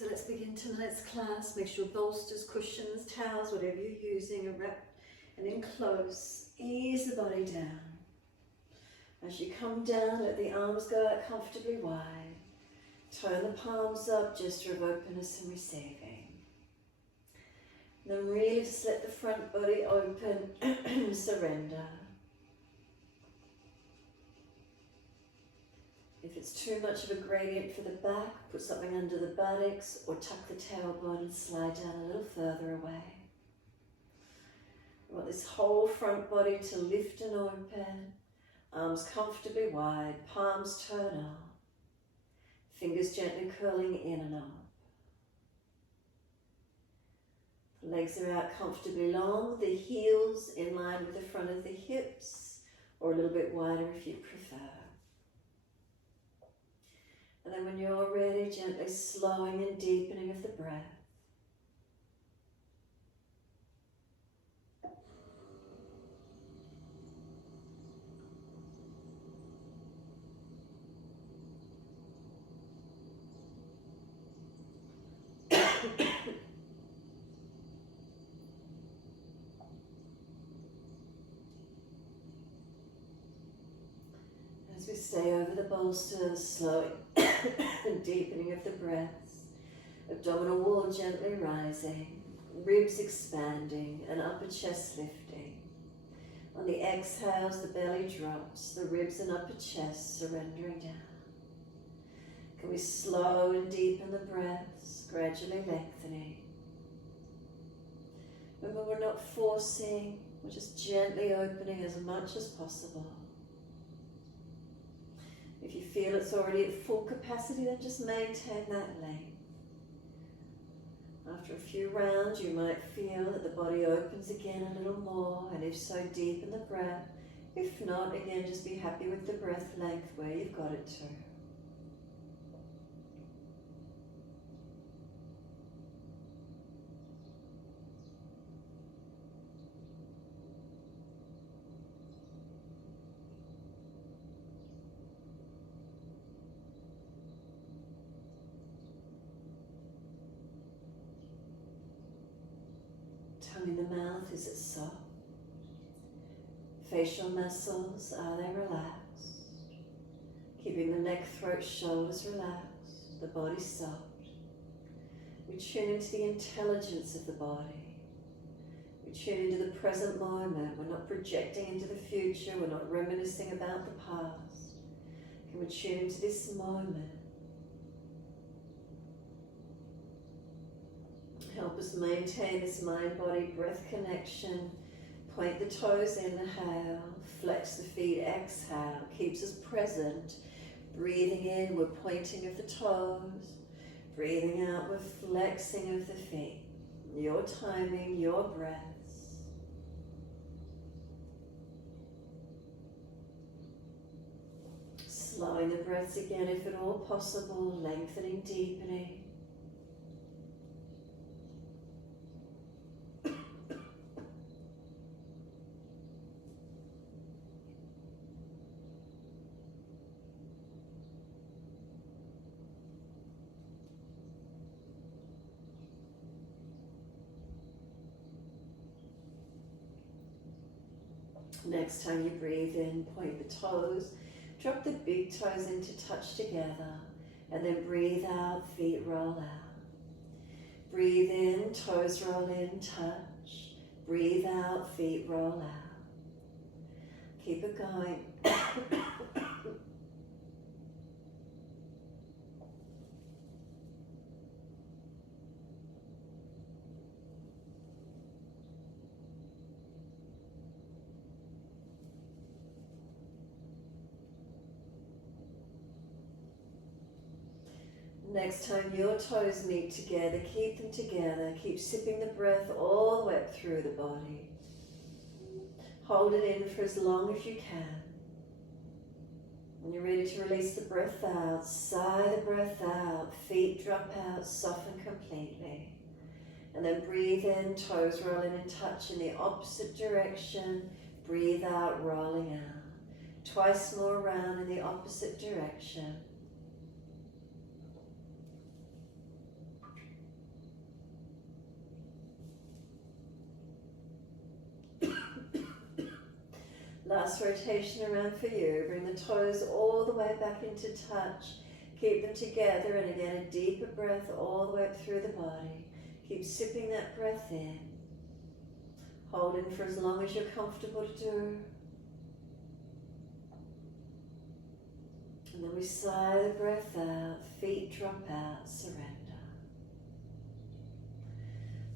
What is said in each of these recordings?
So let's begin tonight's class. Make sure bolsters, cushions, towels, whatever you're using are wrapped and in close. Ease the body down. As you come down, let the arms go out comfortably wide. Turn the palms up, gesture of openness and receiving. Then really just let the front body open and surrender. If it's too much of a gradient for the back, put something under the buttocks or tuck the tailbone and slide down a little further away. We want this whole front body to lift and open, arms comfortably wide, palms turn up, fingers gently curling in and up. The legs are out comfortably long, the heels in line with the front of the hips, or a little bit wider if you prefer. And then when you're ready, gently slowing and deepening of the breath. As we stay over the bolsters, slowing and deepening of the breaths, abdominal wall gently rising, ribs expanding and upper chest lifting. On the exhales, the belly drops, the ribs and upper chest surrendering down. Can we slow and deepen the breaths, gradually lengthening? Remember, we're not forcing, we're just gently opening as much as possible. If you feel it's already at full capacity, then just maintain that length. After a few rounds, you might feel that the body opens again a little more, and if so, deepen the breath. If not, again, just be happy with the breath length where you've got it to. Tongue in the mouth, is it soft? Facial muscles, are they relaxed? Keeping the neck, throat, shoulders relaxed, the body soft. We tune into the intelligence of the body. We tune into the present moment. We're not projecting into the future. We're not reminiscing about the past. Can we tune into this moment? Help us maintain this mind-body breath connection. Point the toes, inhale. Flex the feet, exhale. Keeps us present. Breathing in, we're pointing of the toes. Breathing out, we're flexing of the feet. Your timing, your breaths. Slowing the breaths again if at all possible. Lengthening, deepening. Next time you breathe in, point the toes, drop the big toes in to touch together, and then breathe out, feet roll out. Breathe in, toes roll in, touch. Breathe out, feet roll out. Keep it going. Next time your toes meet together, keep them together. Keep sipping the breath all the way up through the body. Hold it in for as long as you can. When you're ready to release the breath out, sigh the breath out, feet drop out, soften completely. And then breathe in, toes rolling in touch in the opposite direction. Breathe out, rolling out. Twice more round in the opposite direction. Last rotation around for you. Bring the toes all the way back into touch. Keep them together, and again a deeper breath all the way up through the body. Keep sipping that breath in. Hold in for as long as you're comfortable to do. And then we sigh the breath out, feet drop out, surrender.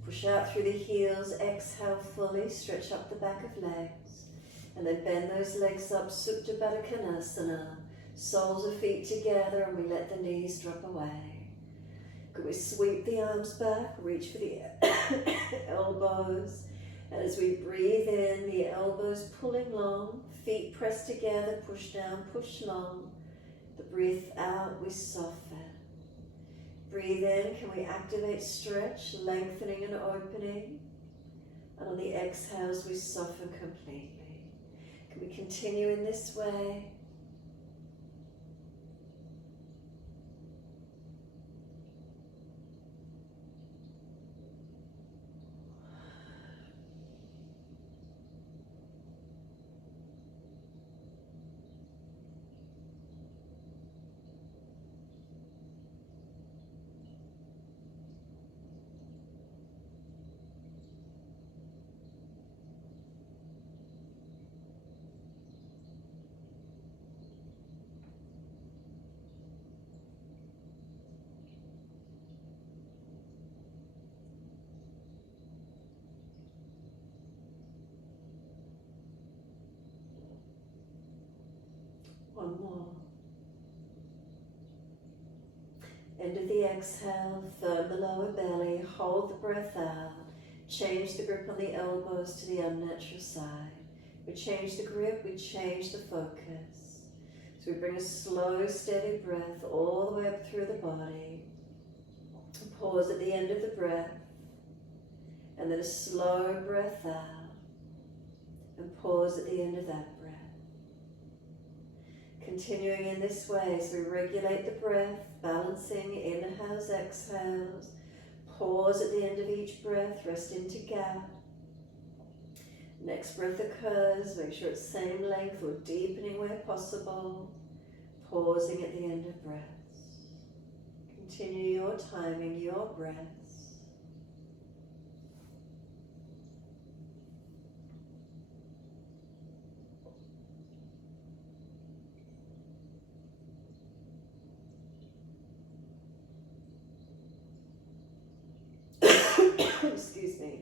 Push out through the heels, exhale fully, stretch up the back of legs. And then bend those legs up, Supta Baddha Konasana. Soles of feet together, and we let the knees drop away. Could we sweep the arms back, reach for the elbows. And as we breathe in, the elbows pulling long, feet pressed together, push down, push long. The breath out, we soften. Breathe in, can we activate stretch, lengthening and opening? And on the exhales, we soften completely. Can we continue in this way? One more. End of the exhale, firm the lower belly, hold the breath out, change the grip on the elbows to the unnatural side. We change the grip, we change the focus. So we bring a slow, steady breath all the way up through the body. Pause at the end of the breath, and then a slow breath out, and pause at the end of that breath. Continuing in this way as we regulate the breath, balancing inhales, exhales. Pause at the end of each breath, rest into gap. Next breath occurs, make sure it's same length or deepening where possible. Pausing at the end of breaths. Continue your timing, your breaths. Excuse me.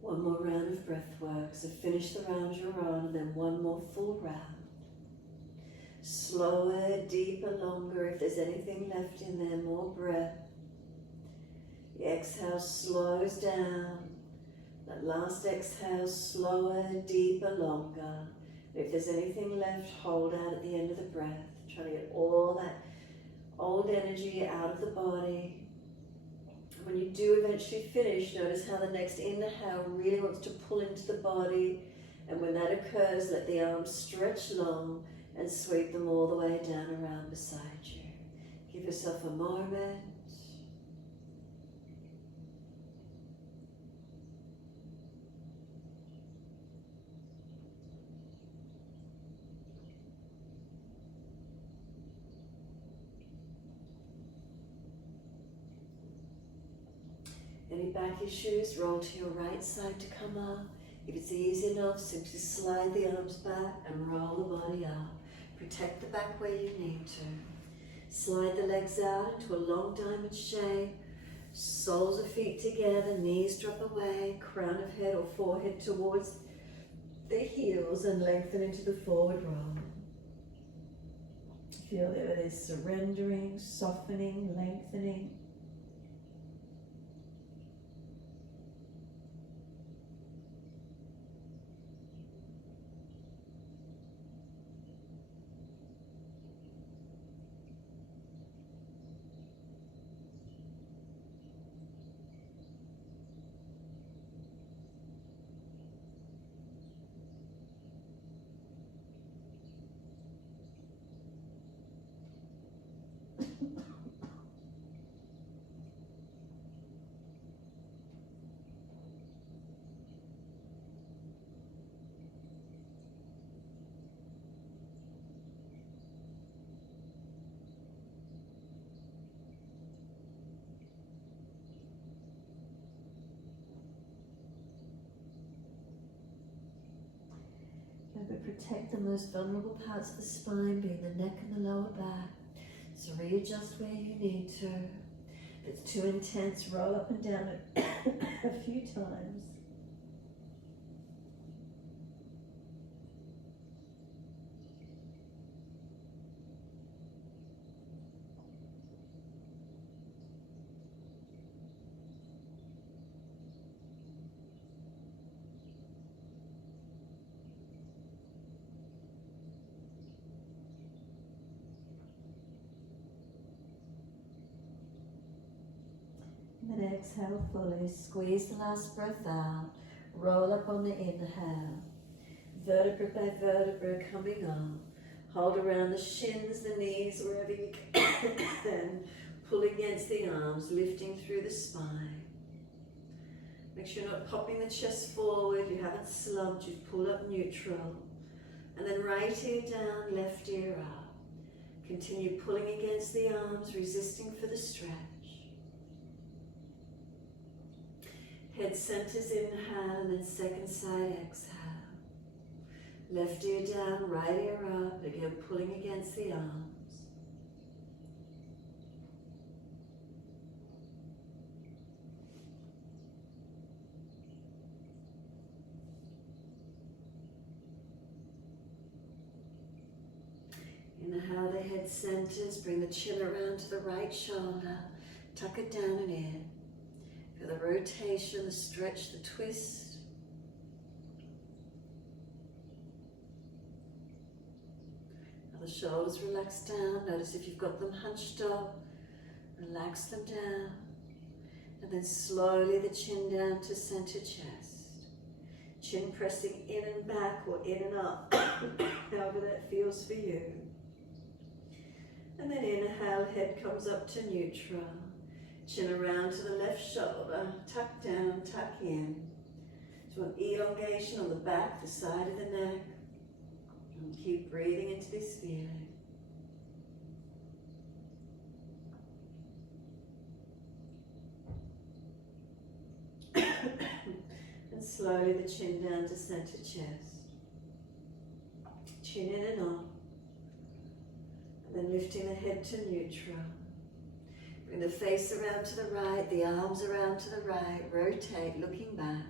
One more round of breath work. So finish the round you're on, and then one more full round. Slower, deeper, longer. If there's anything left in there, more breath. The exhale slows down. That last exhale, slower, deeper, longer. If there's anything left, hold out at the end of the breath. Try to get all that old energy out of the body. When you do eventually finish, notice how the next inhale really wants to pull into the body. And when that occurs, let the arms stretch long and sweep them all the way down around beside you. Give yourself a moment. Any back issues, roll to your right side to come up. If it's easy enough, simply slide the arms back and roll the body up. Protect the back where you need to. Slide the legs out into a long diamond shape. Soles of feet together, knees drop away, crown of head or forehead towards the heels and lengthen into the forward roll. Feel there it is, surrendering, softening, lengthening. Protect the most vulnerable parts of the spine, being the neck and the lower back. So readjust where you need to. If it's too intense, roll up and down it a few times. And then exhale fully, squeeze the last breath out, roll up on the inhale, vertebra by vertebra coming up, hold around the shins, the knees, wherever you can, pull against the arms, lifting through the spine. Make sure you're not popping the chest forward, you haven't slumped, you've pulled up neutral. And then right ear down, left ear up. Continue pulling against the arms, resisting for the stretch. Head centers, inhale, and then second side exhale. Left ear down, right ear up, again pulling against the arms. Inhale, the head centers, bring the chin around to the right shoulder, tuck it down and in. Feel the rotation, the stretch, the twist. Now the shoulders relax down. Notice if you've got them hunched up, relax them down. And then slowly the chin down to center chest. Chin pressing in and back or in and up, however that feels for you. And then inhale, head comes up to neutral. Chin around to the left shoulder, tuck down, tuck in. So an elongation on the back, the side of the neck. And keep breathing into this feeling. And slowly the chin down to center chest. Chin in and up. And then lifting the head to neutral. Bring the face around to the right, the arms around to the right, rotate, looking back.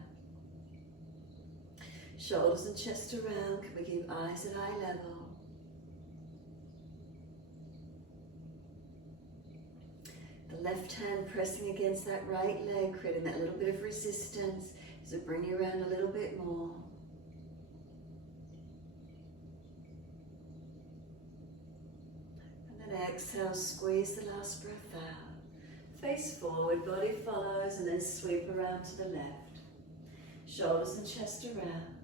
Shoulders and chest around, can we keep eyes at eye level? The left hand pressing against that right leg, creating that little bit of resistance as we bring you around a little bit more. And then exhale, squeeze the last breath out. Face forward, body follows, and then sweep around to the left. Shoulders and chest around.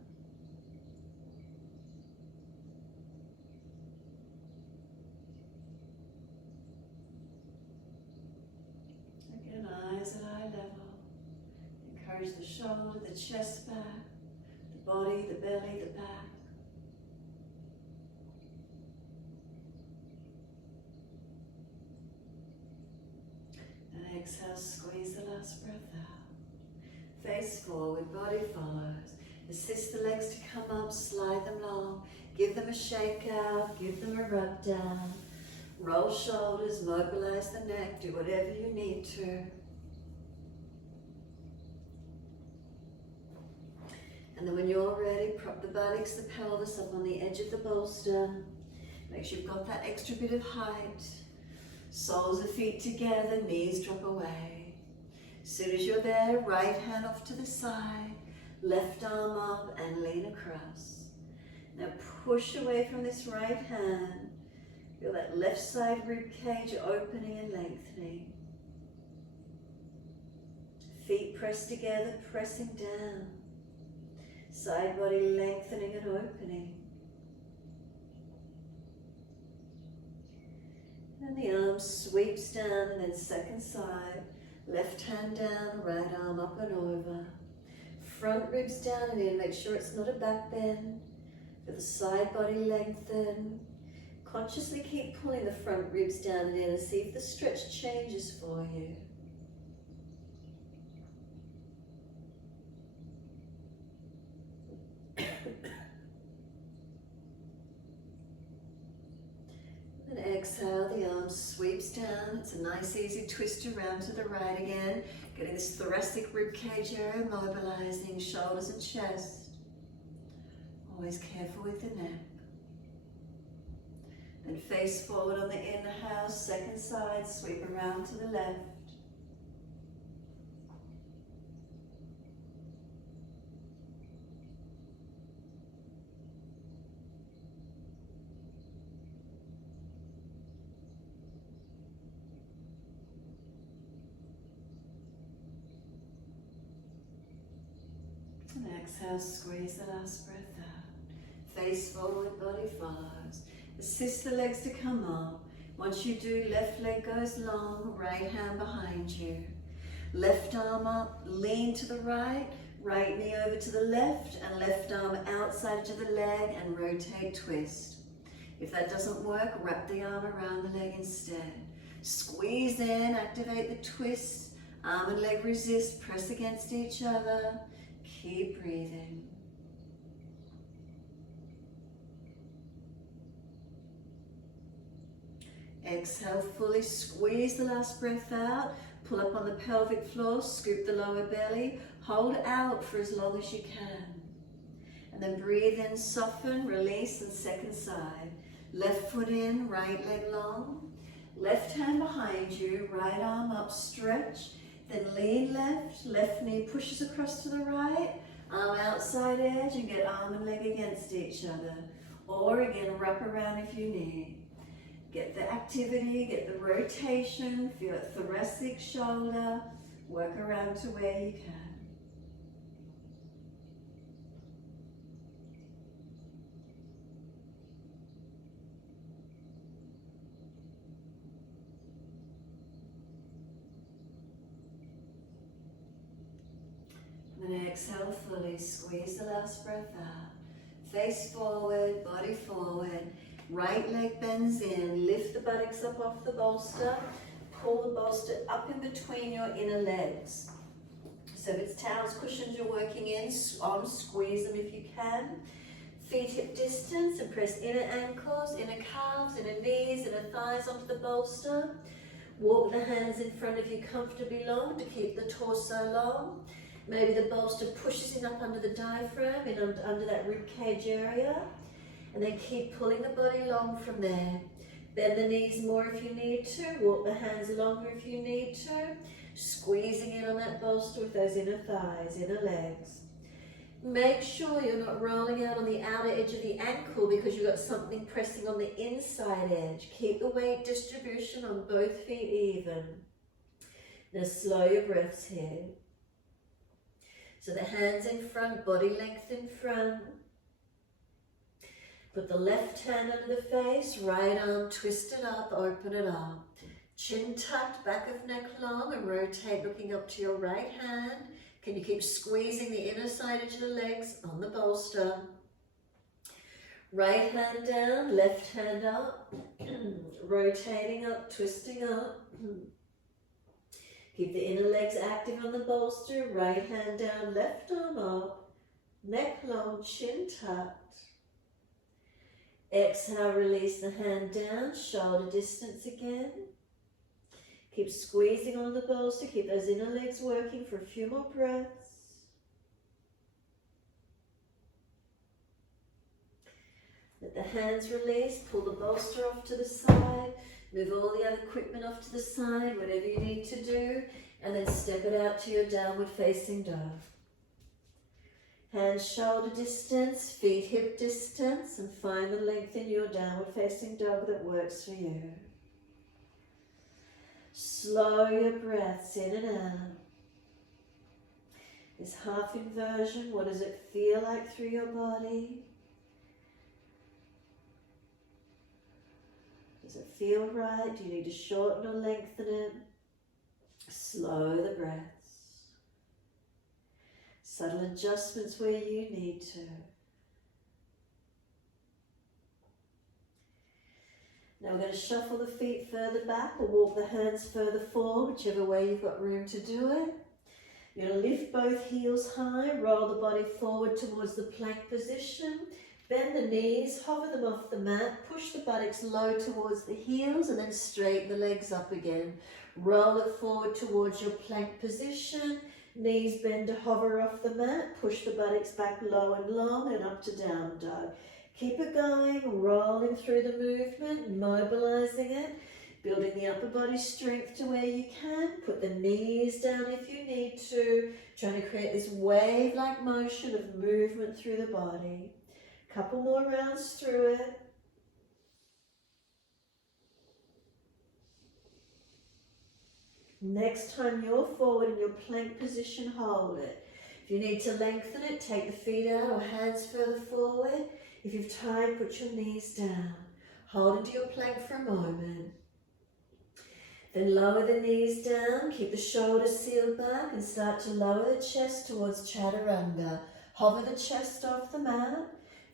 Again, eyes at eye level. Encourage the shoulder, the chest back, the body, the belly, the back. Exhale, squeeze the last breath out. Face forward, body follows. Assist the legs to come up, slide them long. Give them a shake out, give them a rub down. Roll shoulders, mobilize the neck, do whatever you need to. And then when you're ready, prop the buttocks, the pelvis up on the edge of the bolster. Make sure you've got that extra bit of height. Soles of feet together, knees drop away. As soon as you're there, right hand off to the side, left arm up and lean across. Now push away from this right hand. Feel that left side rib cage opening and lengthening. Feet pressed together, pressing down. Side body lengthening and opening. And the arm sweeps down and then second side. Left hand down, right arm up and over. Front ribs down and in, make sure it's not a back bend. Feel the side body lengthen. Consciously keep pulling the front ribs down and in and see if the stretch changes for you. And exhale, the arm sweeps down. It's a nice easy twist around to the right again. Getting this thoracic rib cage area mobilizing, shoulders and chest. Always careful with the neck. Then face forward on the inner house, second side, sweep around to the left. And exhale, squeeze the last breath out. Face forward, body follows. Assist the legs to come up. Once you do, left leg goes long, right hand behind you. Left arm up, lean to the right, right knee over to the left, and left arm outside to the leg and rotate, twist. If that doesn't work, wrap the arm around the leg instead. Squeeze in, activate the twist. Arm and leg resist, press against each other. Keep breathing. Exhale, fully squeeze the last breath out. Pull up on the pelvic floor, scoop the lower belly. Hold out for as long as you can. And then breathe in, soften, release, and second side. Left foot in, right leg long. Left hand behind you, right arm up, stretch. Then lean left, left knee pushes across to the right, arm outside edge and get arm and leg against each other. Or again, wrap around if you need. Get the activity, get the rotation, feel it thoracic, shoulder, work around to where you can. And exhale fully, squeeze the last breath out. Face forward, body forward. Right leg bends in, lift the buttocks up off the bolster. Pull the bolster up in between your inner legs. So if it's towels, cushions you're working in, arms squeeze them if you can. Feet hip distance and press inner ankles, inner calves, inner knees, inner thighs onto the bolster. Walk the hands in front of you comfortably long to keep the torso long. Maybe the bolster pushes in up under the diaphragm, in under that rib cage area. And then keep pulling the body long from there. Bend the knees more if you need to. Walk the hands longer if you need to. Squeezing in on that bolster with those inner thighs, inner legs. Make sure you're not rolling out on the outer edge of the ankle because you've got something pressing on the inside edge. Keep the weight distribution on both feet even. Now slow your breaths here. So the hands in front, body length in front. Put the left hand under the face, right arm twist it up, open it up. Chin tucked, back of neck long, and rotate looking up to your right hand. Can you keep squeezing the inner side of your legs on the bolster? Right hand down, left hand up, rotating up, twisting up. Keep the inner legs active on the bolster, right hand down, left arm up, neck long, chin tucked. Exhale, release the hand down, shoulder distance again. Keep squeezing on the bolster, keep those inner legs working for a few more breaths. the hands release, pull the bolster off to the side, move all the other equipment off to the side, whatever you need to do, and then step it out to your downward facing dog. Hands shoulder distance, feet hip distance, and find the length in your downward facing dog that works for you. Slow your breaths in and out. This half inversion, what does it feel like through your body? Does it feel right? Do you need to shorten or lengthen it? Slow the breaths. Subtle adjustments where you need to. Now we're going to shuffle the feet further back or walk the hands further forward, whichever way you've got room to do it. You're going to lift both heels high, roll the body forward towards the plank position, bend the knees, hover them off the mat, push the buttocks low towards the heels and then straighten the legs up again. Roll it forward towards your plank position, knees bend to hover off the mat, push the buttocks back low and long and up to down dog. Keep it going, rolling through the movement, mobilizing it, building the upper body strength to where you can. Put the knees down if you need to, trying to create this wave-like motion of movement through the body. Couple more rounds through it. Next time you're forward in your plank position, hold it. If you need to lengthen it, take the feet out or hands further forward. If you've time, put your knees down. Hold into your plank for a moment. Then lower the knees down, keep the shoulders sealed back and start to lower the chest towards chaturanga. Hover the chest off the mat,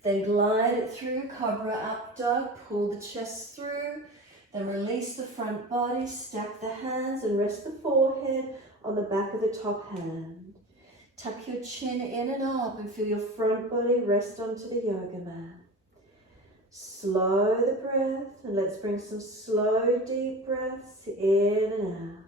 then glide it through cobra up dog, pull the chest through, then release the front body, stack the hands and rest the forehead on the back of the top hand. Tuck your chin in and up and feel your front body rest onto the yoga mat. Slow the breath and let's bring some slow deep breaths in and out.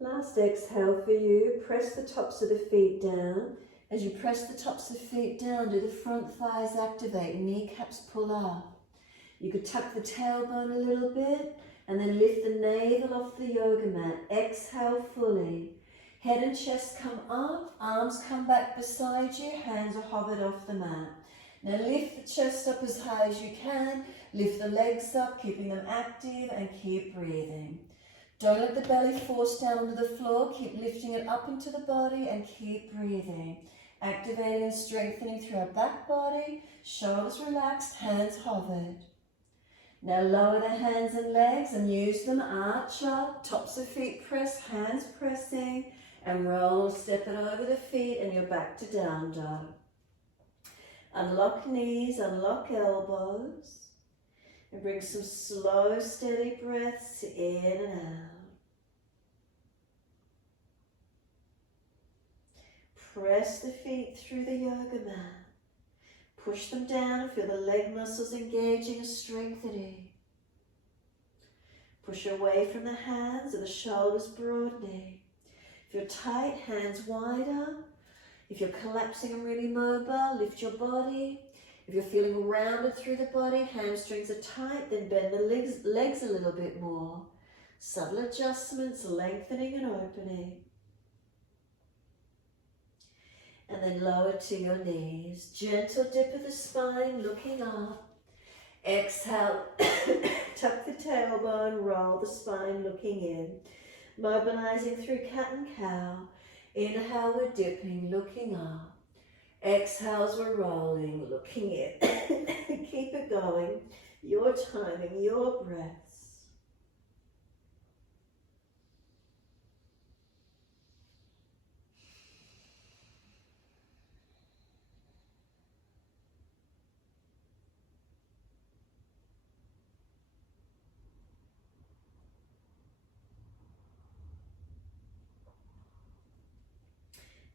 Last exhale for you, press the tops of the feet down. As you press the tops of the feet down, do the front thighs activate, kneecaps pull up. You could tuck the tailbone a little bit and then lift the navel off the yoga mat. Exhale fully. Head and chest come up, arms come back beside you, hands are hovered off the mat. Now lift the chest up as high as you can, lift the legs up, keeping them active and keep breathing. Don't let the belly force down onto the floor, keep lifting it up into the body and keep breathing. Activating and strengthening through our back body, shoulders relaxed, hands hovered. Now lower the hands and legs and use them, arch up, tops of feet press, hands pressing, and roll, step it over the feet and you're back to down dog. Unlock knees, unlock elbows. And bring some slow, steady breaths in and out. Press the feet through the yoga mat. Push them down and feel the leg muscles engaging and strengthening. Push away from the hands and the shoulders broadening. If you're tight, hands wider. If you're collapsing and really mobile, lift your body. If you're feeling rounded through the body, hamstrings are tight, then bend the legs a little bit more. Subtle adjustments, lengthening and opening. And then lower to your knees. Gentle dip of the spine, looking up. Exhale, tuck the tailbone, roll the spine, looking in. Mobilizing through cat and cow. Inhale, we're dipping, looking up. Exhales, we're rolling, looking in. Keep it going. Your timing, your breaths.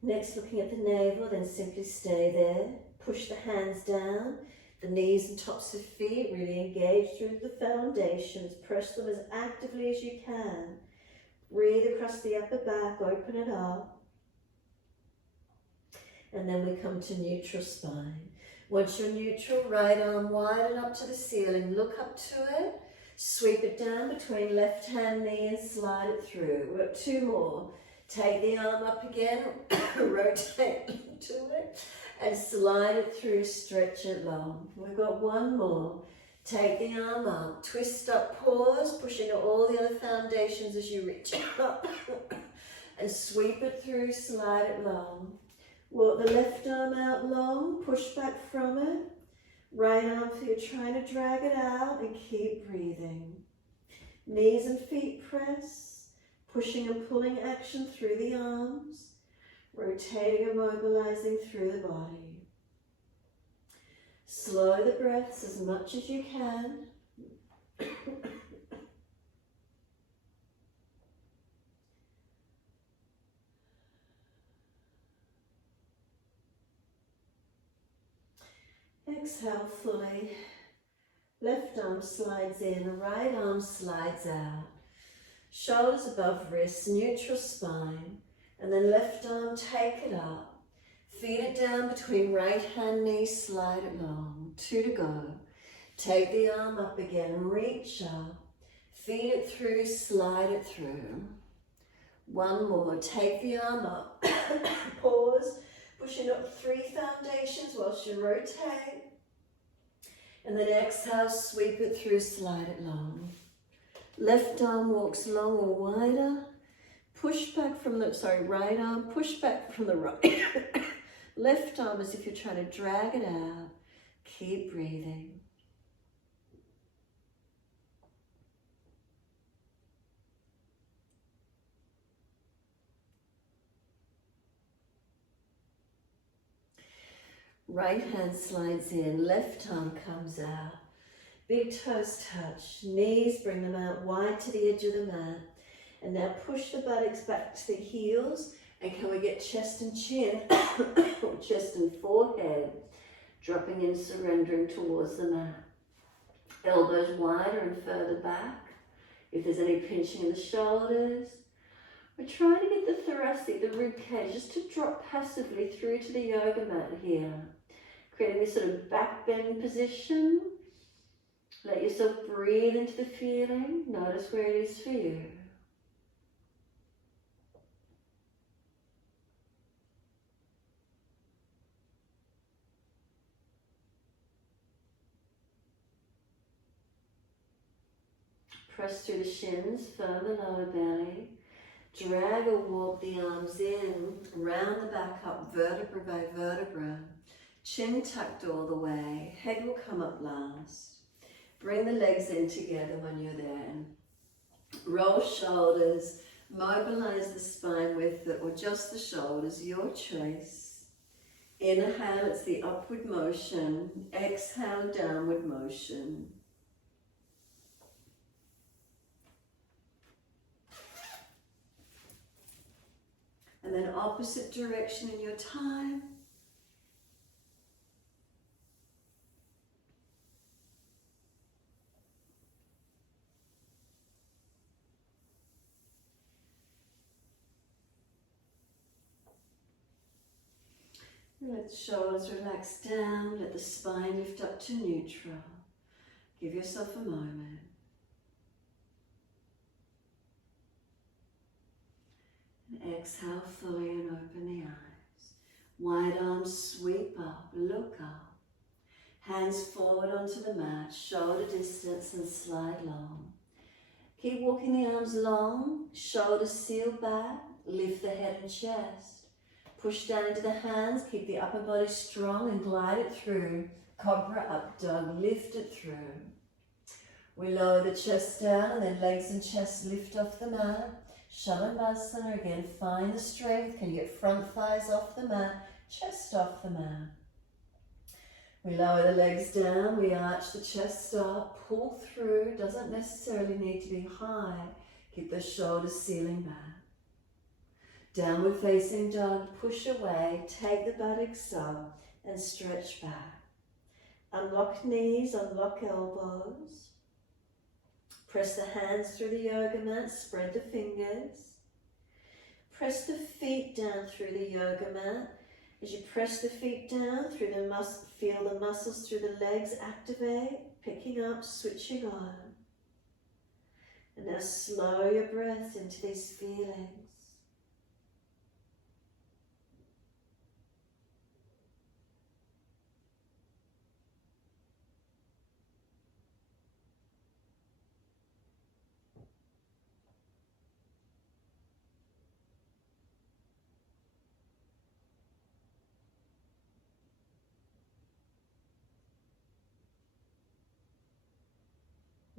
Next, looking at the navel, then simply stay there. Push the hands down, the knees and tops of feet, really engage through the foundations. Press them as actively as you can. Breathe across the upper back, open it up. And then we come to neutral spine. Once you're neutral, right arm widen up to the ceiling, look up to it, sweep it down between left hand knee and slide it through. We've got two more. Take the arm up again, rotate to it, and slide it through, stretch it long. We've got one more. Take the arm up, twist up, pause, push into all the other foundations as you reach up, and sweep it through, slide it long. Walk the left arm out long, push back from it. Right arm feel trying to drag it out and keep breathing. Knees and feet press, pushing and pulling action through the arms, rotating and mobilizing through the body. Slow the breaths as much as you can. Exhale fully. Left arm slides in, right arm slides out. Shoulders above wrists, neutral spine. And then left arm, take it up. Feed it down between right hand knee, slide it long. 2 to go. Take the arm up again, reach up. Feed it through, slide it through. One more, take the arm up. Pause. Pushing up 3 foundations whilst you rotate. And then exhale, sweep it through, slide it long. Left arm walks long or wider. Push back from the, right arm, push back from the right. Left arm as if you're trying to drag it out. Keep breathing. Right hand slides in, left arm comes out. Big toes touch, knees bring them out wide to the edge of the mat. And now push the buttocks back to the heels. And can we get chest and chin, or chest and forehead, dropping in, surrendering towards the mat. Elbows wider and further back. If there's any pinching in the shoulders. We're trying to get the thoracic, the rib cage, just to drop passively through to the yoga mat here. Creating this sort of back bend position. Let yourself breathe into the feeling. Notice where it is for you. Press through the shins, firm the lower belly. Drag or walk the arms in, round the back up, vertebra by vertebra. Chin tucked all the way, head will come up last. Bring the legs in together when you're there. Roll shoulders, mobilize the spine with it, or just the shoulders, your choice. Inhale, it's the upward motion. Exhale, downward motion. And then opposite direction in your time. Let the shoulders relax down, let the spine lift up to neutral. Give yourself a moment. And exhale fully and open the eyes. Wide arms sweep up, look up. Hands forward onto the mat, shoulder distance and slide long. Keep walking the arms long, shoulders seal back, lift the head and chest. Push down into the hands, keep the upper body strong and glide it through. Cobra up dog, lift it through. We lower the chest down and then legs and chest lift off the mat. Shalabhasana again, find the strength. Can you get front thighs off the mat, chest off the mat. We lower the legs down, we arch the chest up, pull through, doesn't necessarily need to be high. Keep the shoulders sealing back. Downward facing dog, push away, take the buttocks up and stretch back. Unlock knees, unlock elbows. Press the hands through the yoga mat, spread the fingers. Press the feet down through the yoga mat. As you press the feet down, through the feel the muscles through the legs activate, picking up, switching on. And now slow your breath into these feelings.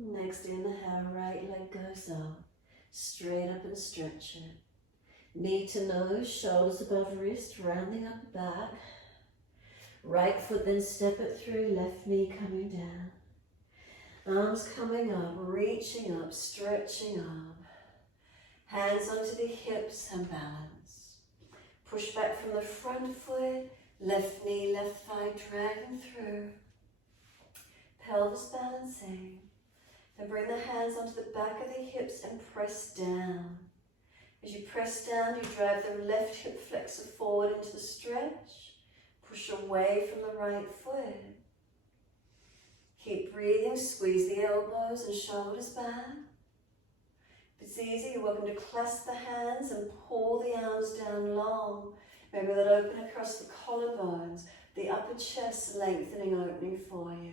Next inhale, right leg goes up, straight up and stretch it. Knee to nose, shoulders above wrist, rounding up the back. Right foot, then step it through, left knee coming down. Arms coming up, reaching up, stretching up. Hands onto the hips and balance. Push back from the front foot, left knee, left thigh dragging through. Pelvis balancing. And bring the hands onto the back of the hips and press down. As you press down, you drive the left hip flexor forward into the stretch. Push away from the right foot. Keep breathing, squeeze the elbows and shoulders back. If it's easy, you're welcome to clasp the hands and pull the arms down long. Maybe that open across the collarbones, the upper chest lengthening, opening for you.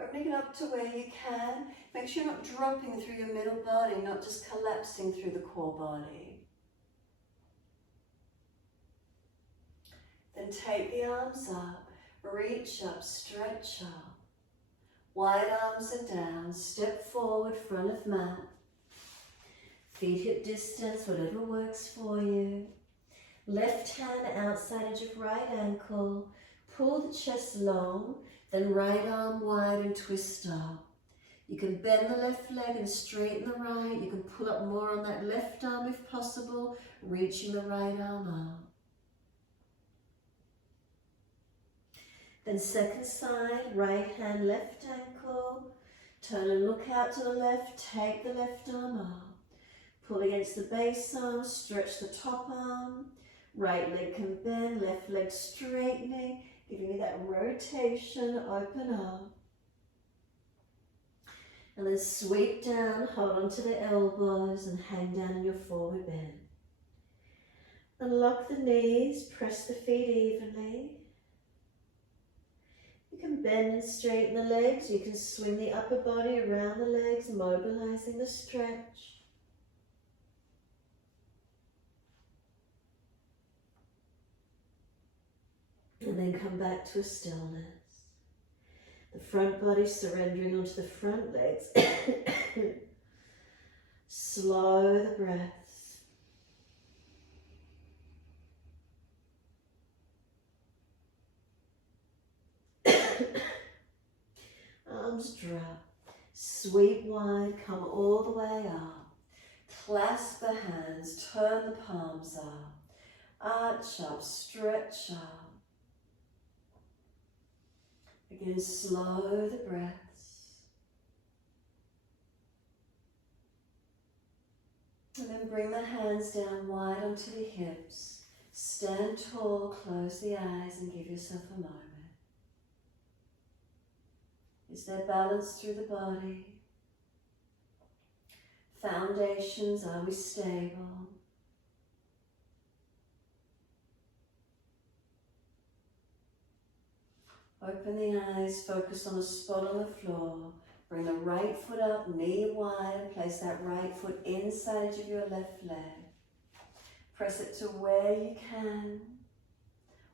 Opening it up to where you can. Make sure you're not dropping through your middle body, not just collapsing through the core body. Then take the arms up, reach up, stretch up. Wide arms are down, step forward, front of mat. Feet hip distance, whatever works for you. Left hand outside edge of right ankle. Pull the chest long, then right arm wide and twist up. You can bend the left leg and straighten the right. You can pull up more on that left arm if possible, reaching the right arm up. Then second side, right hand, left ankle. Turn and look out to the left, take the left arm up. Pull against the base arm, stretch the top arm. Right leg can bend, left leg straightening, giving you that rotation, open up. And then sweep down, hold onto the elbows and hang down in your forward bend. Unlock the knees, press the feet evenly. You can bend and straighten the legs. You can swing the upper body around the legs, mobilizing the stretch. And then come back to a stillness. The front body surrendering onto the front legs. Slow the breaths. Arms drop. Sweep wide, come all the way up. Clasp the hands, turn the palms up. Arch up, stretch up. Again, slow the breaths. And then bring the hands down wide onto the hips. Stand tall, close the eyes and give yourself a moment. Is there balance through the body? Foundations, are we stable? Open the eyes, focus on a spot on the floor. Bring the right foot up, knee wide, and place that right foot inside of your left leg. Press it to where you can.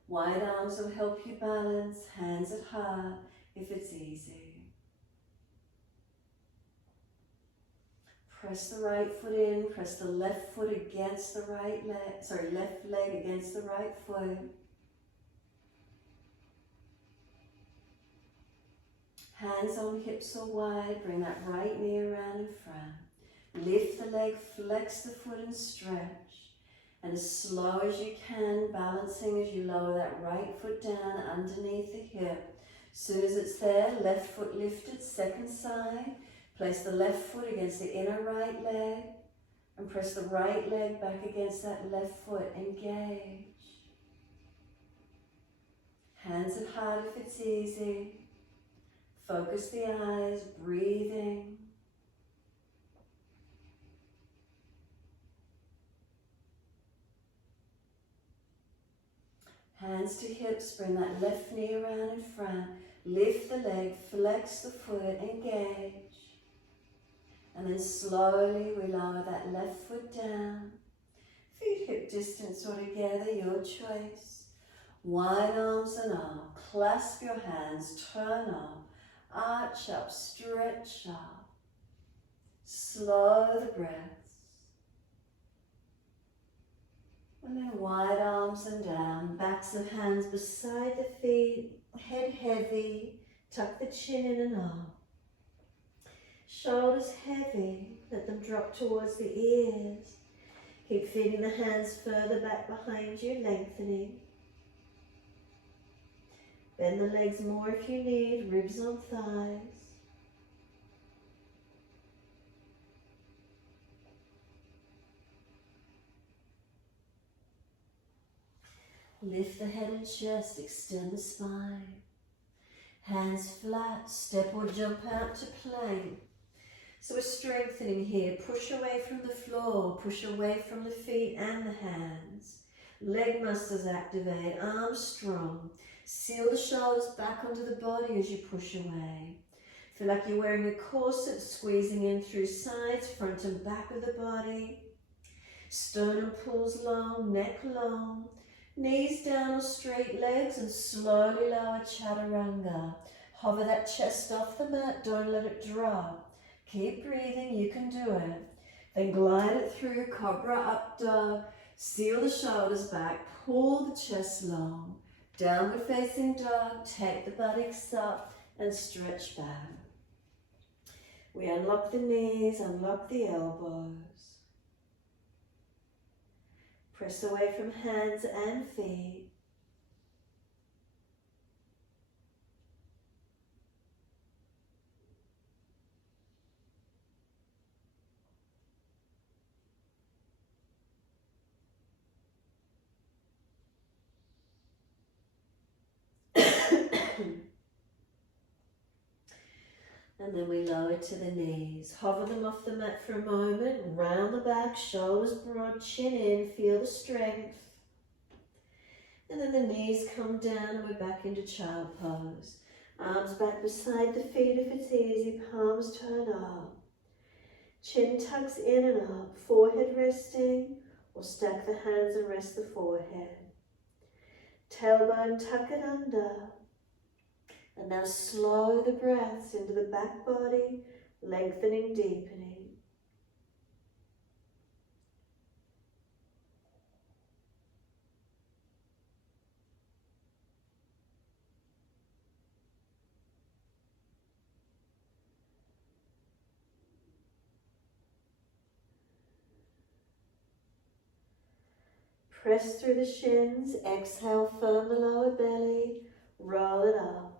Wide arms will help you balance, hands at heart if it's easy. Press the right foot in, press the left foot against the left leg against the right foot. Hands on hips or wide, bring that right knee around in front. Lift the leg, flex the foot and stretch. And as slow as you can, balancing as you lower that right foot down underneath the hip. Soon as it's there, left foot lifted, second side. Place the left foot against the inner right leg and press the right leg back against that left foot. Engage. Hands at heart if it's easy. Focus the eyes, breathing. Hands to hips, bring that left knee around in front. Lift the leg, flex the foot, engage. And then slowly we lower that left foot down. Feet hip distance or together, your choice. Wide arms and up, clasp your hands, turn up, arch up, stretch up. Slow the breaths. And then wide arms and down, backs of hands beside the feet, head heavy, tuck the chin in and up. Shoulders heavy, let them drop towards the ears. Keep feeding the hands further back behind you, lengthening. Bend the legs more if you need, ribs on thighs. Lift the head and chest, extend the spine. Hands flat, step or jump out to plank. So we're strengthening here. Push away from the floor, push away from the feet and the hands. Leg muscles activate, arms strong. Seal the shoulders back onto the body as you push away. Feel like you're wearing a corset, squeezing in through sides, front and back of the body. Sternum pulls long, neck long. Knees down or straight legs and slowly lower chaturanga. Hover that chest off the mat, don't let it drop. Keep breathing, you can do it. Then glide it through, cobra up dog. Seal the shoulders back, pull the chest long. Downward facing dog, take the buttocks up and stretch back. We unlock the knees, unlock the elbows. Press away from hands and feet. And then we lower to the knees. Hover them off the mat for a moment. Round the back, shoulders broad, chin in, feel the strength. And then the knees come down and we're back into child pose. Arms back beside the feet if it's easy, palms turn up. Chin tucks in and up, forehead resting, or stack the hands and rest the forehead. Tailbone, tuck it under. And now slow the breaths into the back body, lengthening, deepening. Press through the shins, exhale, firm the lower belly, roll it up.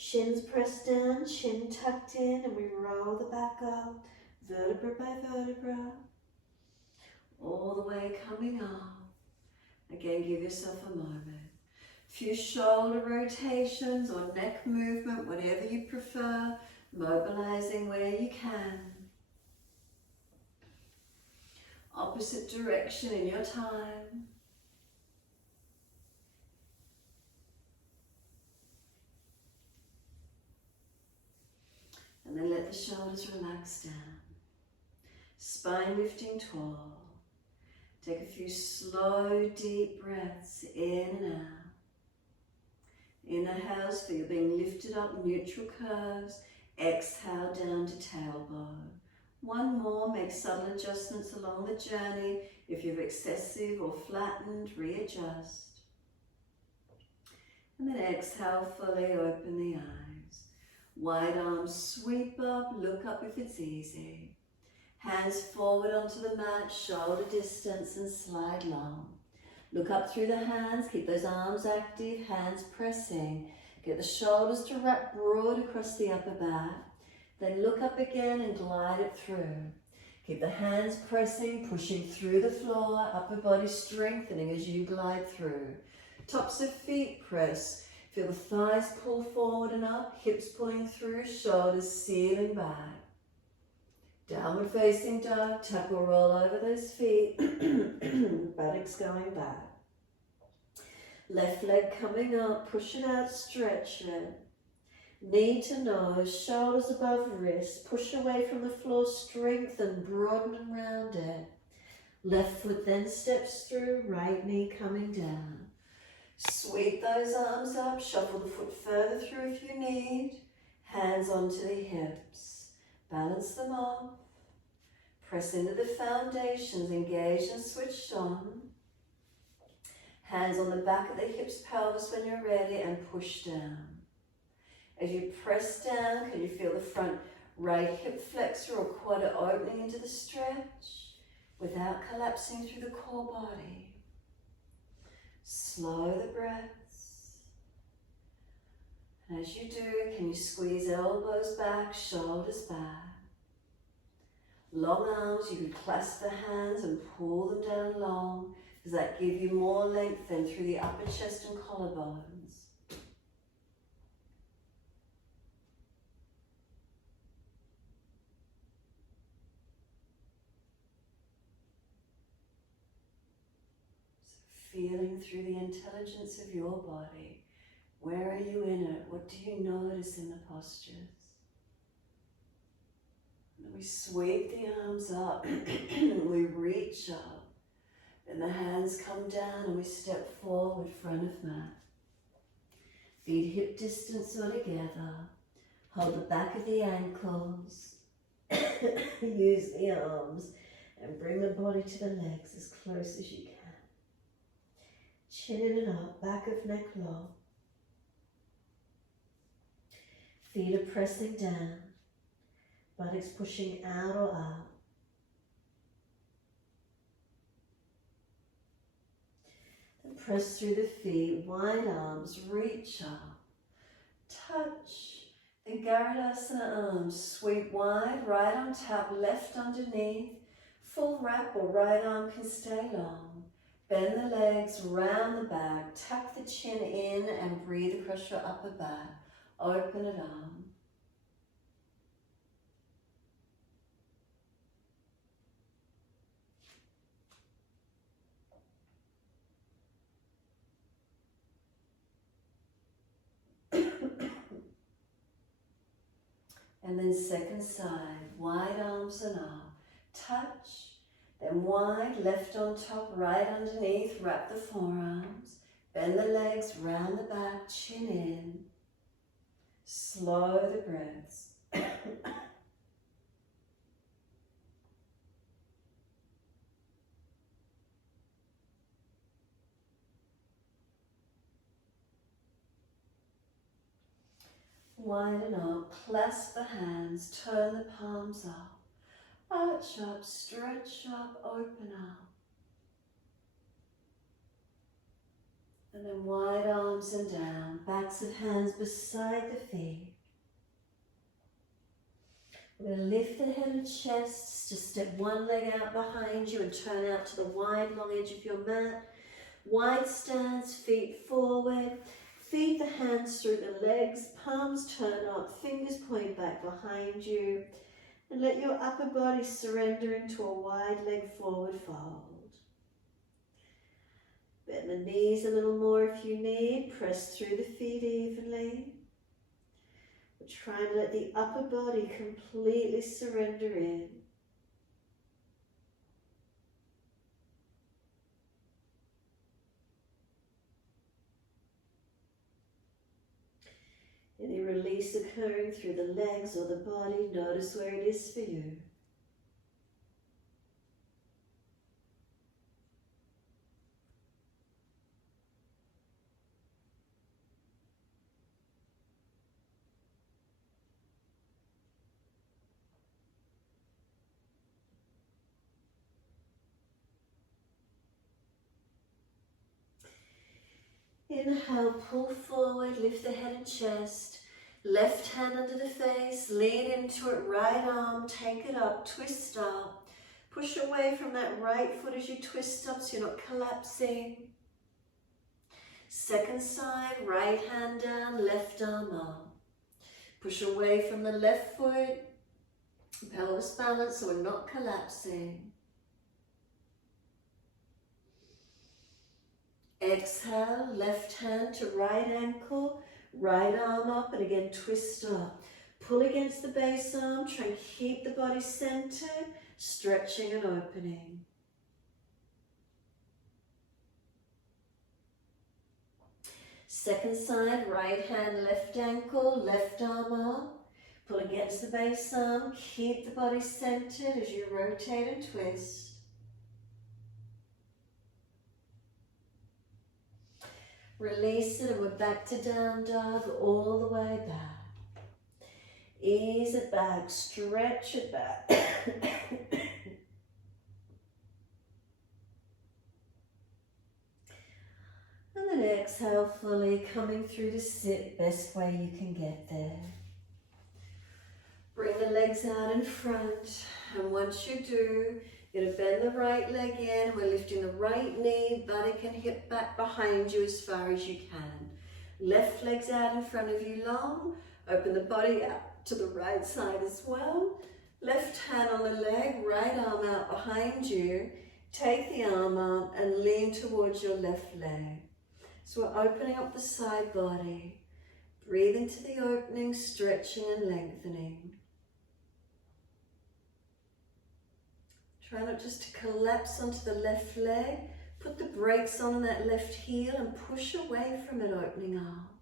Shins pressed down, chin tucked in, and we roll the back up, vertebra by vertebra, all the way coming up. Again, give yourself a moment. Few shoulder rotations or neck movement, whatever you prefer, mobilizing where you can. Opposite direction in your time. And then let the shoulders relax down. Spine lifting tall. Take a few slow, deep breaths in and out. Inhales, feel being lifted up, neutral curves. Exhale down to tailbone. One more, make subtle adjustments along the journey. If you're excessive or flattened, readjust. And then exhale, fully open the eyes. Wide arms sweep up, look up if it's easy. Hands forward onto the mat, shoulder distance, and slide long. Look up through the hands, keep those arms active, hands pressing. Get the shoulders to wrap broad across the upper back. Then look up again and glide it through. Keep the hands pressing, pushing through the floor, upper body strengthening as you glide through. Tops of feet press. Feel the thighs pull forward and up, hips pulling through, shoulders sealing back. Downward facing dog, tap or roll over those feet, buttocks going back. Left leg coming up, push it out, stretch it. Knee to nose, shoulders above wrist, push away from the floor, strengthen, broaden and round it. Left foot then steps through, right knee coming down. Sweep those arms up, shuffle the foot further through if you need. Hands onto the hips. Balance them off. Press into the foundations, engaged and switched on. Hands on the back of the hips, pelvis when you're ready, and push down. As you press down, can you feel the front right hip flexor or quad opening into the stretch without collapsing through the core body? Slow the breaths. And as you do, can you squeeze elbows back, shoulders back? Long arms, you can clasp the hands and pull them down long. Does that give you more length then through the upper chest and collarbones? Feeling through the intelligence of your body. Where are you in it? What do you notice in the postures? And we sweep the arms up, we reach up, and the hands come down and we step forward, front of mat. Feet hip distance or together. Hold the back of the ankles. Use the arms and bring the body to the legs as close as you can. Chin in and up, back of neck long. Feet are pressing down, buttocks pushing out or up. Then press through the feet, wide arms, reach up, touch. Then Garudasana arms, sweep wide, right on top, left underneath. Full wrap or right arm can stay long. Bend the legs, round the back, tuck the chin in and breathe across your upper back. Open it up. And then second side, wide arms and up. Touch. Then wide, left on top, right underneath, wrap the forearms, bend the legs, round the back, chin in, slow the breaths. Widen up, clasp the hands, turn the palms up. Arch up, stretch up, open up. And then wide arms and down, backs of hands beside the feet. We're going to lift the head and chest, just step one leg out behind you and turn out to the wide long edge of your mat. Wide stance, feet forward. Feed the hands through the legs, palms turn up, fingers point back behind you. And let your upper body surrender into a wide leg forward fold. Bend the knees a little more if you need. Press through the feet evenly. We're trying to let the upper body completely surrender in. Any release occurring through the legs or the body, notice where it is for you. Inhale, pull forward, lift the head and chest. Left hand under the face, lean into it, right arm, take it up, twist up. Push away from that right foot as you twist up so you're not collapsing. Second side, right hand down, left arm up. Push away from the left foot, pelvis balance so we're not collapsing. Exhale, left hand to right ankle, right arm up, and again twist up. Pull against the base arm, try and keep the body centered, stretching and opening. Second side, right hand, left ankle, left arm up. Pull against the base arm, keep the body centered as you rotate and twist. Release it and we're back to down dog, all the way back. Ease it back, stretch it back. And then exhale fully, coming through to sit, best way you can get there. Bring the legs out in front, and once you do, you're going to bend the right leg in. We're lifting the right knee, buttock and hip back behind you as far as you can. Left leg's out in front of you long. Open the body out to the right side as well. Left hand on the leg, right arm out behind you. Take the arm up and lean towards your left leg. So we're opening up the side body. Breathe into the opening, stretching and lengthening. Try not just to collapse onto the left leg. Put the brakes on that left heel and push away from it, opening up.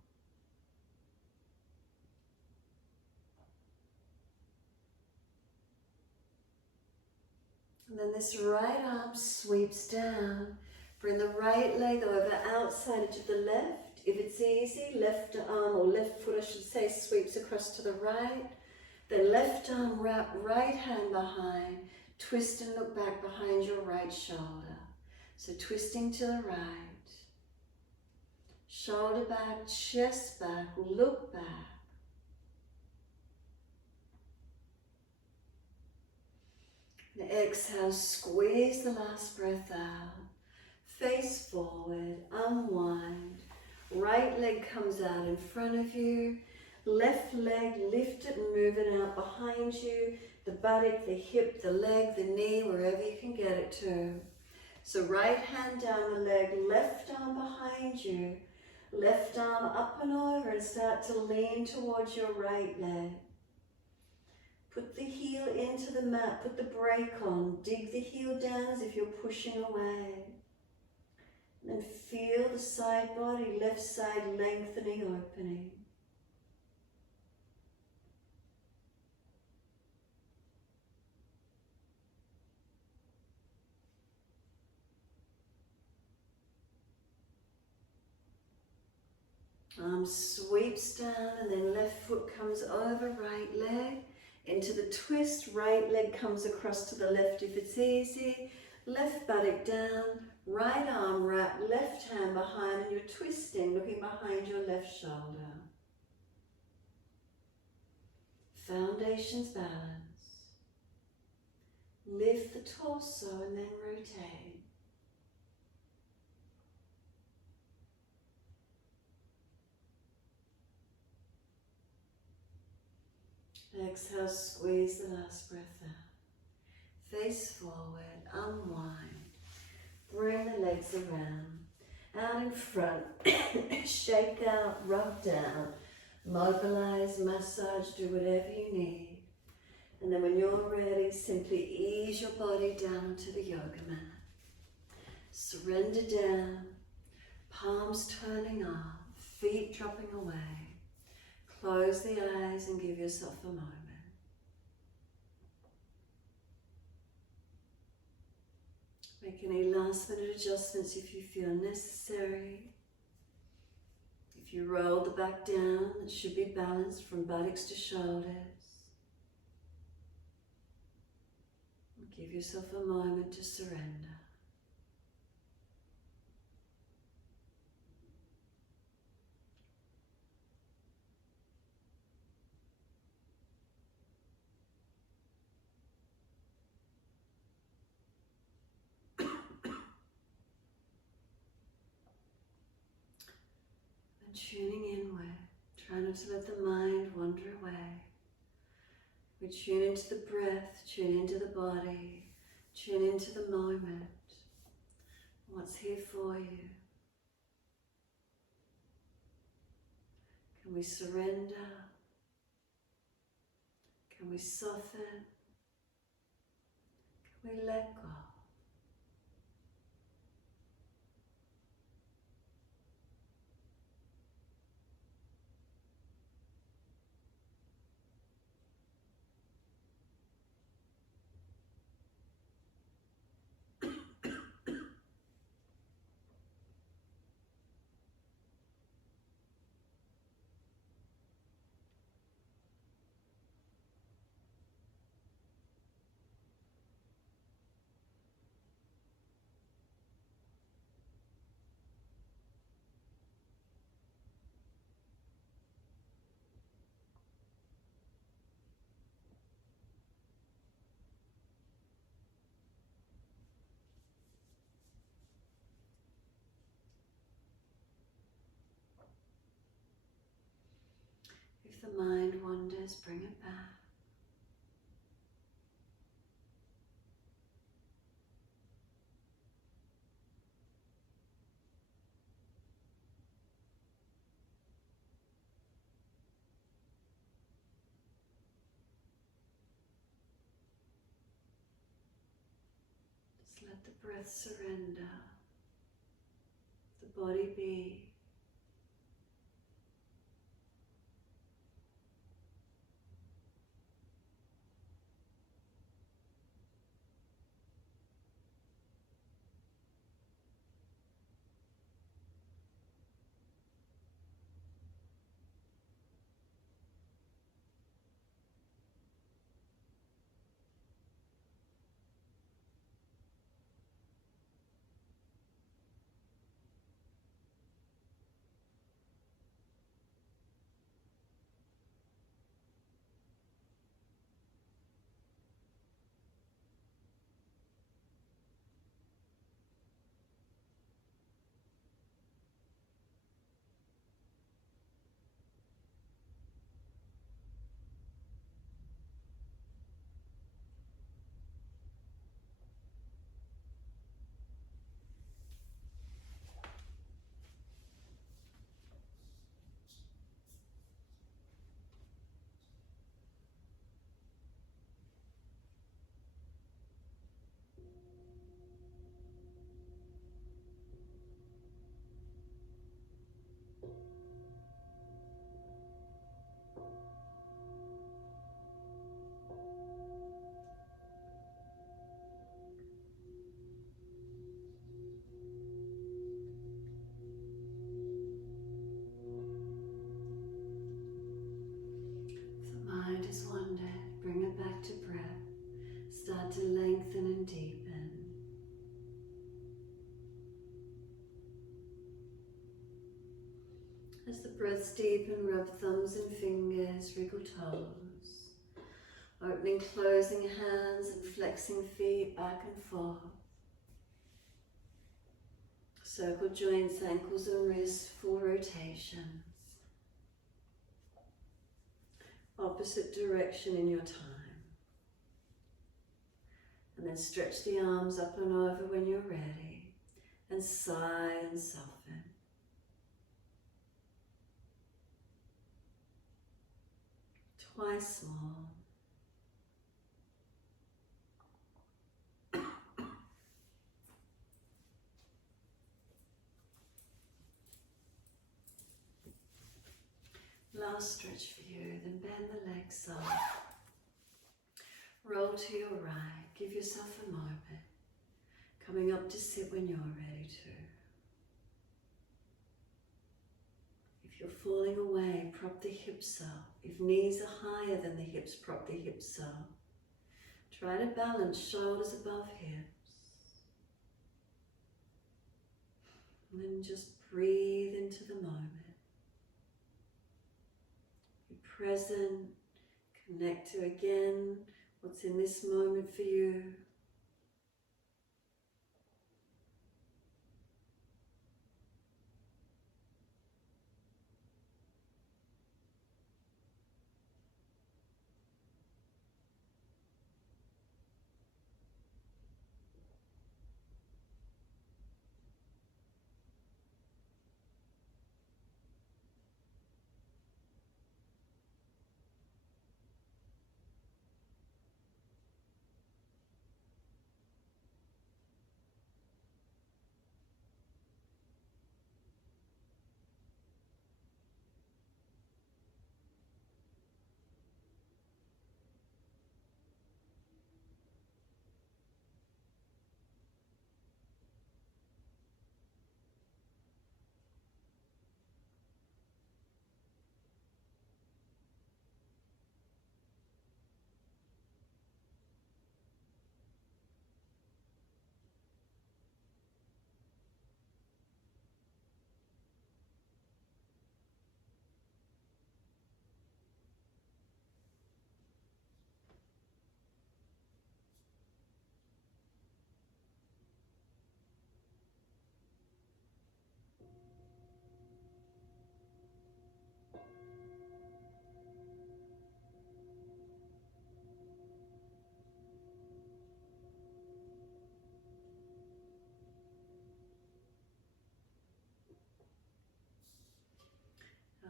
And then this right arm sweeps down. Bring the right leg over outside edge of the left. If it's easy, left arm, or left foot I should say, sweeps across to the right. Then left arm wrap right hand behind. Twist and look back behind your right shoulder. So twisting to the right. Shoulder back, chest back, look back. And exhale, squeeze the last breath out. Face forward, unwind. Right leg comes out in front of you. Left leg, lift it and move it out behind you. The buttock, the hip, the leg, the knee, wherever you can get it to. So right hand down the leg, left arm behind you. Left arm up and over and start to lean towards your right leg. Put the heel into the mat, put the brake on. Dig the heel down as if you're pushing away. And feel the side body, left side lengthening, opening. Arm sweeps down and then left foot comes over right leg into the twist. Right leg comes across to the left if it's easy. Left buttock down, right arm wrap, left hand behind, and you're twisting, looking behind your left shoulder. Foundations balance. Lift the torso and then rotate. Exhale, squeeze the last breath out. Face forward, unwind. Bring the legs around. Out in front, shake out, rub down. Mobilise, massage, do whatever you need. And then when you're ready, simply ease your body down to the yoga mat. Surrender down, palms turning up, feet dropping away. Close the eyes and give yourself a moment. Make any last minute adjustments if you feel necessary. If you roll the back down, it should be balanced from buttocks to shoulders. Give yourself a moment to surrender. tuning inward. Try not to let the mind wander away. We tune into the breath, tune into the body, tune into the moment. What's here for you? Can we surrender? Can we soften? Can we let go? If the mind wanders, bring it back. Just let the breath surrender, the body be. Mind is wandered, bring it back to breath. Start to lengthen and deepen. As the breaths deepen, rub thumbs and fingers, wriggle toes. Opening, closing hands and flexing feet back and forth. Circle joints, ankles and wrists, full rotations. Opposite direction in your time. And then stretch the arms up and over when you're ready. And sigh and soften. Twice more. Last stretch for you, then bend the legs up. Roll to your right, give yourself a moment. Coming up to sit when you're ready to. If you're falling away, prop the hips up. If knees are higher than the hips, prop the hips up. Try to balance shoulders above hips. And then just breathe into the moment. Be present, connect to again what's in this moment for you.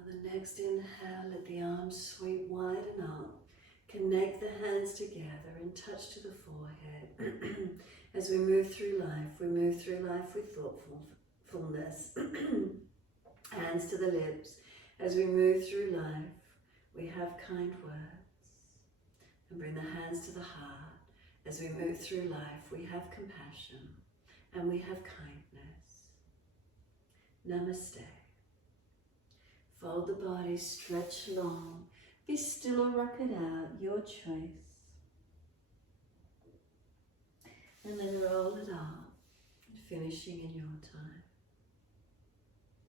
the next inhale, let the arms sweep wide and up. Connect the hands together and touch to the forehead. As we move through life with thoughtfulness. Hands to the lips. As we move through life, we have kind words. And bring the hands to the heart. As we move through life, we have compassion and we have kindness. Namaste. Fold the body, stretch long. Be still or rock it out, your choice. And then roll it up, finishing in your time.